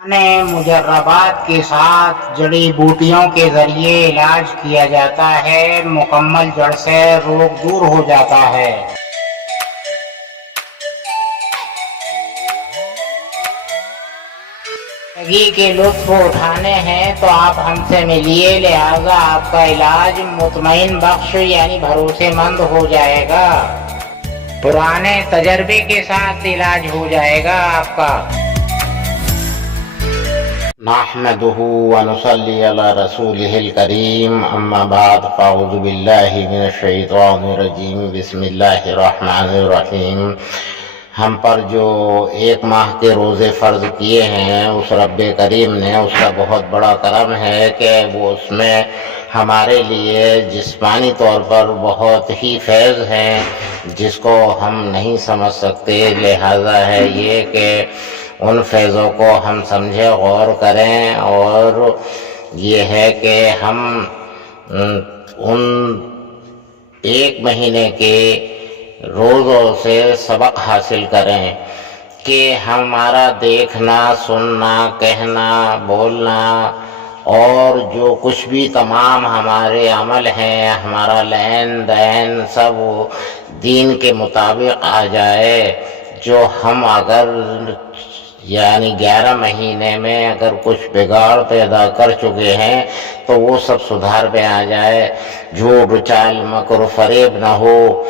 मुजर्रबात के साथ जड़ी बूटियों के जरिए इलाज किया जाता है। मुकम्मल जड़ से रोग दूर हो जाता है। जिंदगी के लुत्फ उठाने हैं तो आप हमसे मिलिए, लिहाजा आपका इलाज मुतमईन बख्श यानी भरोसेमंद हो जाएगा। पुराने तजर्बे के साथ इलाज हो जाएगा आपका। नहमदुहु व नुसल्ली अला रसूलिहिल करीम, अम्मा बाद, फ़अऊज़ु बिल्लाहि मिनश शैतानिर रजीम, बिस्मिल्लाहिर रहमानिर रहीम। हम पर जो एक माह के रोज़े फ़र्ज किए हैं, उस रब्बे करीम ने, उसका बहुत बड़ा करम है कि वो उसमें हमारे लिए जिस्मानी तौर पर बहुत ही फैज़ हैं जिसको हम नहीं समझ सकते। लिहाजा है ये कि उन फैज़ों को हम समझें, गौर करें, और ये है कि हम उन एक महीने के रोज़ों से सबक हासिल करें कि हमारा देखना, सुनना, कहना, बोलना और जो कुछ भी तमाम हमारे अमल हैं, हमारा लेन देन सब दीन के मुताबिक आ जाए। जो हम अगर यानी 11 महीने में अगर कुछ बिगाड़ पैदा कर चुके हैं तो वो सब सुधार पे आ जाए। झूठ, चाल, मकर, फरेब न हो,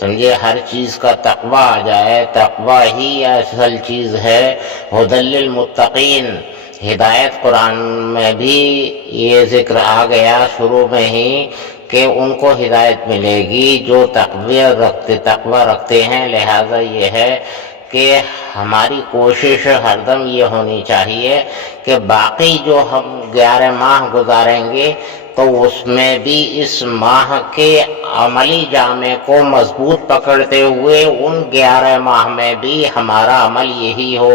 समझे, हर चीज़ का तक़वा आ जाए। तक़वा ही असल चीज़ है। हुदल्लिल मुत्तक़ीन, हिदायत कुरान में भी ये ज़िक्र आ गया शुरू में ही कि उनको हिदायत मिलेगी जो तक़वा रखते हैं। लिहाजा ये है कि हमारी कोशिश हरदम ये होनी चाहिए कि बाकी जो हम 11 माह गुजारेंगे तो उसमें भी इस माह के अमली जामे को मजबूत पकड़ते हुए उन 11 माह में भी हमारा अमल यही हो।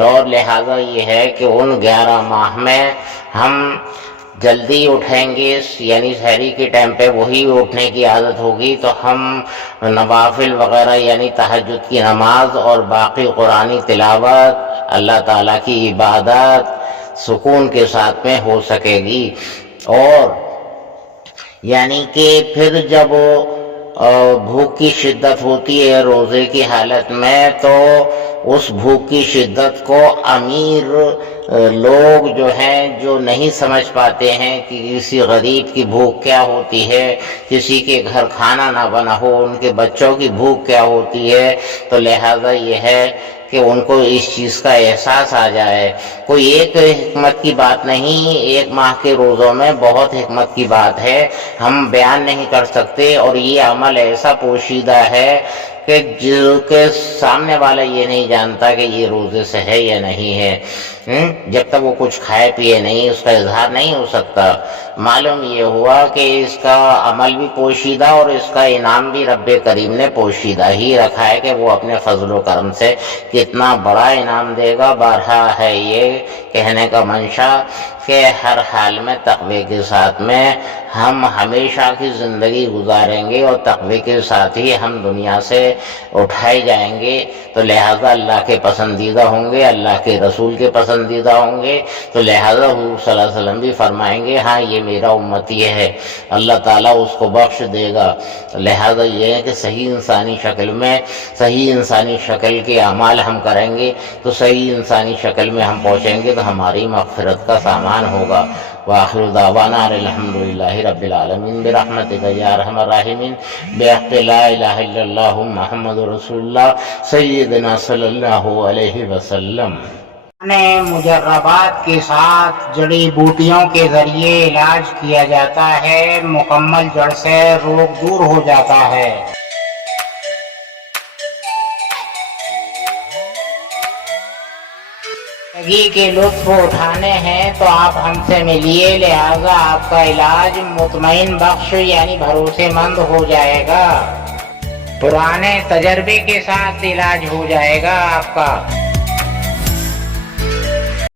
और लिहाजा ये है कि उन 11 माह में हम जल्दी उठेंगे, यानी सहरी के टाइम पे वही उठने की आदत होगी, तो हम नवाफिल वगैरह यानी तहज्जुद की नमाज और बाकी कुरानी तिलावत, अल्लाह ताला की इबादत सुकून के साथ में हो सकेगी। और यानी कि फिर जब भूख की शिद्दत होती है रोज़े की हालत में, तो उस भूख की शिद्दत को अमीर लोग जो हैं, जो नहीं समझ पाते हैं कि किसी गरीब की भूख क्या होती है, किसी के घर खाना ना बना हो, उनके बच्चों की भूख क्या होती है, तो लिहाजा ये है कि उनको इस चीज़ का एहसास आ जाए। कोई एक हिकमत की बात नहीं, एक माह के रोज़ों में बहुत हिकमत की बात है, हम बयान नहीं कर सकते। और ये अमल ऐसा पोशीदा है कि जो के सामने वाला ये नहीं जानता कि ये रोज़े से है या नहीं है। जब तक वो कुछ खाए पिए नहीं, उसका इजहार नहीं हो सकता। मालूम ये हुआ कि इसका अमल भी पोशीदा और इसका इनाम भी रब्बे करीम ने पोशीदा ही रखा है कि वो अपने फजल व करम से कितना बड़ा इनाम देगा। बारहा है ये कहने का मंशा कि हर हाल में तक़वे के साथ में हम हमेशा की ज़िंदगी गुजारेंगे और तक़वे के साथ ही हम दुनिया से उठाए जाएंगे। तो लिहाजा अल्लाह के पसंदीदा होंगे, अल्लाह के रसूल के पसंदीदा होंगे। तो लिहाजा हुज़ूर सल्लल्लाहु अलैहि वसल्लम भी फरमाएंगे, हाँ ये मेरा उम्मती है, अल्लाह ताला उसको बख्श देगा। लिहाजा ये है कि सही इंसानी शक्ल में, सही इंसानी शक्ल के अमाल हम करेंगे तो सही इंसानी शक्ल में हम पहुँचेंगे तो हमारी मग़फ़िरत का सामान होगा। वाखिरु दावाना अल्हम्दुलिल्लाहि रब्बिल आलमीन बिरहमतिका या अरहमर राहिमीन बिहक़्क़ि ला इलाहा इल्लल्लाहु मुहम्मदुर रसूलुल्लाह सय्यिदना सल्लल्लाहु अलैहि वसल्लम। मुजर्रबात के साथ जड़ी बूटियों के जरिए इलाज किया जाता है। मुकम्मल जड़ से रोग दूर हो जाता है। जिंदगी के लुत्फ उठाने हैं तो आप हमसे मिलिए, लिहाजा आपका इलाज मुतमईन बख्श यानी भरोसेमंद हो जाएगा। पुराने तजर्बे के साथ इलाज हो जाएगा आपका।